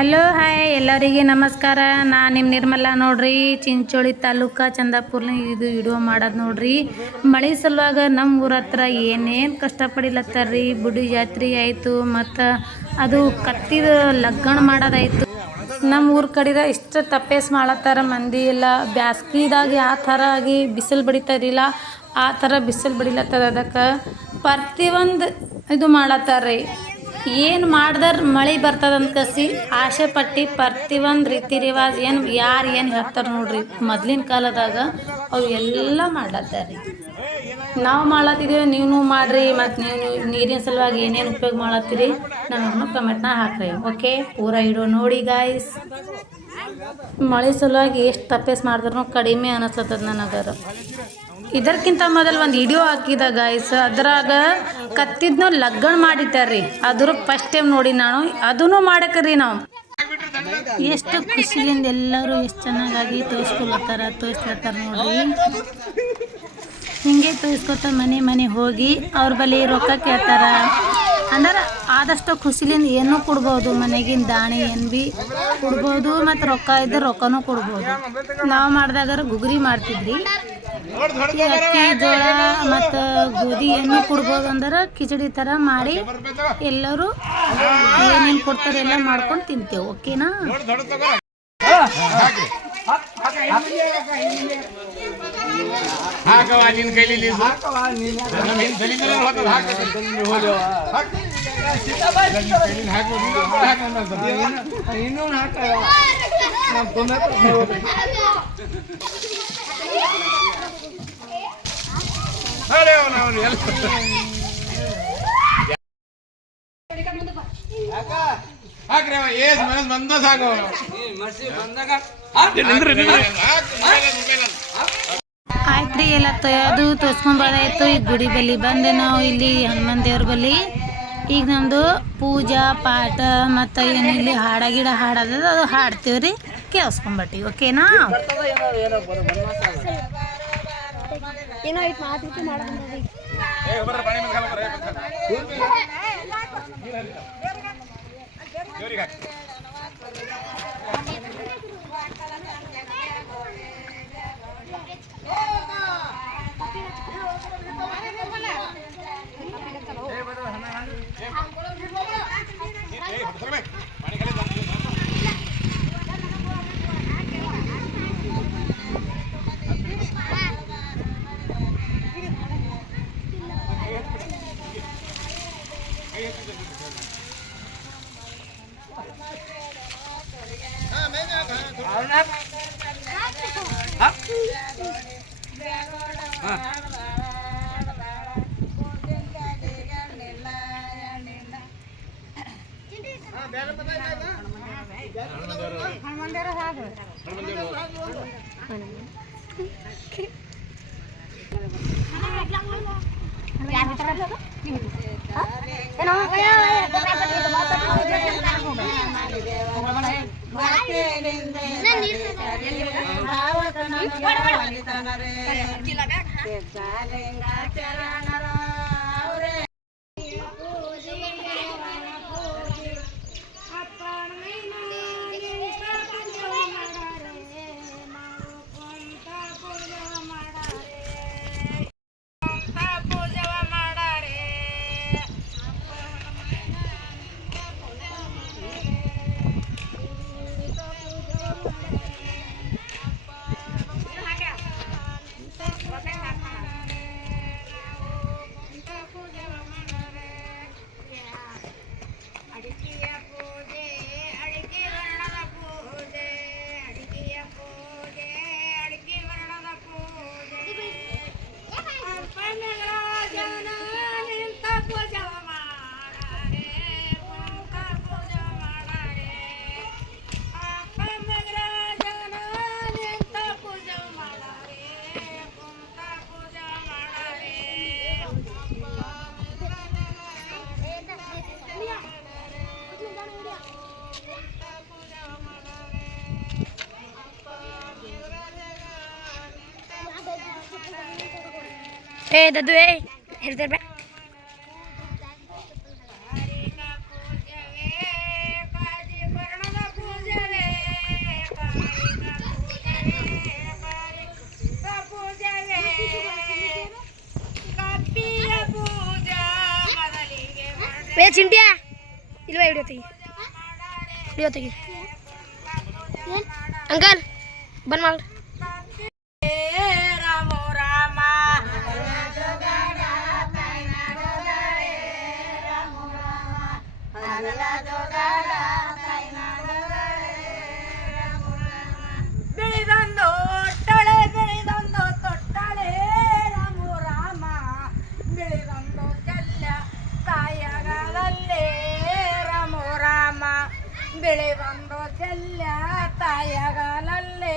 Hello hi ಎಲ್ಲರಿಗೆ ನಮಸ್ಕಾರ. ನಾನು ನಿಮ್ಮ ನಿರ್ಮಲ ನೋಡ್ರಿ, ಚಿಂಚೋಳಿ ತಾಲೂಕು ಚಂದಾಪುರ್ನ ಇದು ವಿಡಿಯೋ ಮಾಡೋದು ನೋಡ್ರಿ. ಮಳೆ ಸಲುವಾಗ ನಮ್ಮ ಊರ ಹತ್ರ ಏನೇನು ಕಷ್ಟಪಡಿಲತ್ತಾರ್ರಿ. ಬುಡಿ ಜಾತ್ರೆ ಆಯಿತು, ಮತ್ತು ಅದು ಕತ್ತಿದ ಲಗ್ನ ಮಾಡೋದಾಯಿತು. ನಮ್ಮ ಊರ ಕಡೆದ ಇಷ್ಟು ತಪ್ಪೇಸ್ ಮಾಡತ್ತಾರ ಮಂದಿ ಎಲ್ಲ. ಬ್ಯಾಸ್ಗಿದಾಗ ಯಾವ ಥರ ಆಗಿ ಬಿಸಿಲು ಬಡಿತಾರಿಲ್ಲ ಆ ಥರ ಬಿಸಿಲು ಬಡಿಲತ್ತದ. ಅದಕ್ಕೆ ಪ್ರತಿಯೊಂದು ಇದು ಮಾಡತ್ತಾರ್ರಿ. ಏನು ಮಾಡ್ದಾರ ಮಳೆ ಬರ್ತದಂತ ಕಸಿ ಆಸೆ ಪಟ್ಟು ಪ್ರತಿಯೊಂದು ರೀತಿ ರಿವಾಜ್ ಯಾರು ಏನು ಹೇಳ್ತಾರೆ ನೋಡ್ರಿ, ಮೊದ್ಲಿನ ಕಾಲದಾಗ ಅವು ಎಲ್ಲ ಮಾಡ್ಲತ್ತಾರ್ರಿ. ನಾವು ಮಾಡತ್ತಿದ್ದೀವಿ, ನೀವು ಮಾಡಿರಿ. ಮತ್ತು ನೀವು ನೀರಿನ ಸಲುವಾಗಿ ಏನೇನು ಉಪಯೋಗ ಮಾಡತ್ತೀರಿ ನಮಗೂ ಕಮೆಂಟ್ನ ಹಾಕ್ರಿ. ಓಕೆ, ಪೂರ ವಿಡಿಯೋ ನೋಡಿ ಗಾಯ್ಸ್. ಮಳೆ ಸಲುವಾಗಿ ಎಷ್ಟು ತಪ್ಪೇಸ್ ಮಾಡಿದ್ರು ಕಡಿಮೆ ಅನಿಸ್ತದ ನನಗರ. ಇದಕ್ಕಿಂತ ಮೊದಲು ಒಂದು ವಿಡಿಯೋ ಹಾಕಿದ ಗಾಯ್ಸ್, ಅದ್ರಾಗ ಕತ್ತಿದ್ನ ಲಗ್ನ ಮಾಡಿಟ್ಟಾರ್ರಿ. ಅದ್ರ ಫಸ್ಟ್ ಟೈಮ್ ನೋಡಿ ನಾನು. ಅದೂ ಮಾಡಕ್ರಿ ನಾವು ಎಷ್ಟು ಖುಷಿಲಿಂದ ಎಲ್ಲರೂ ಎಷ್ಟು ಚೆನ್ನಾಗಾಗಿ ತೋರಿಸ್ಲತ್ತಾರ ನೋಡ್ರಿ. ಹಿಂಗೆ ತೋರಿಸ್ಕೊತ ಮನೆ ಹೋಗಿ ಅವ್ರ ಬಳಿ ರೊಕ್ಕ ಕೇಳ್ತಾರ. ಅಂದ್ರೆ ಆದಷ್ಟು ಖುಷಿಲಿಂದ ಏನೂ ಕೊಡ್ಬೋದು, ಮನೆಗಿನ ದಾಣಿ ಏನು ಭೀ ಕೊಡ್ಬೋದು, ಮತ್ತು ರೊಕ್ಕ ಇದ್ದರೆ ರೊಕ್ಕನೂ ಕೊಡ್ಬೋದು. ನಾವು ಮಾಡಿದಾಗ ಗುಗ್ರಿ ಮಾಡ್ತಿದ್ರಿ. ಅಕ್ಕಿ ಜೋಳ ಮತ್ತು ಗೋಧಿ ಏನು ಕೊಡ್ಬೋದು ಅಂದ್ರೆ ಕಿಚಡಿ ಥರ ಮಾಡಿ ಎಲ್ಲರೂ ಏನೇನು ಕೊಡ್ತಾರೆ ಎಲ್ಲ ಮಾಡ್ಕೊಂಡು ತಿಂತೇವೆ. ಓಕೆನಾ? ಆಯ್ತ್ರಿ, ಎಲ್ಲ ಅದು ತೋರ್ಸ್ಕೊಂಬಾರ್ದಾಯ್ತು. ಈಗ ಗುಡಿ ಬಳಿ ಬಂದೆ ನಾವು, ಇಲ್ಲಿ ಹನುಮಾನ್ ದೇವ್ರ ಬಳಿ. ಈಗ ನಮ್ಮದು ಪೂಜಾ ಪಾಠ ಮತ್ತು ಏನು ಇಲ್ಲಿ ಹಾಡ ಗಿಡ ಹಾಡೋದು ಅದು ಹಾಡ್ತೀವ್ರಿ, ಕೇಳಿಸ್ಕೊಂಬರ್ತೀವಿ. ಓಕೆನಾ? ದದ್ದು ಹೇಳ್ತಾರೆ ಚಿಂಟ್ಯಾ ಇಲ್ವಾ ಹಿಡಿಯೋ ತೆಗಿ ಅಂಕಲ್ ಬಂದ್ ಮಾಡ್ರಿ ಬೆಳೆದೊಂದು ಒಟ್ಟಳೆ ಬೆಳೆದೊಂದು ತೊಟ್ಟಳೆ ರಾಮು ರಾಮ ಬೆಳೆದೊಂದು ಚೆಲ್ಲ ತಾಯಗಲಲ್ಲೇ ರಾಮು ರಾಮ ಬೆಳೆದೊಂದು ಚೆಲ್ಲ ತಾಯಗಲಲ್ಲೇ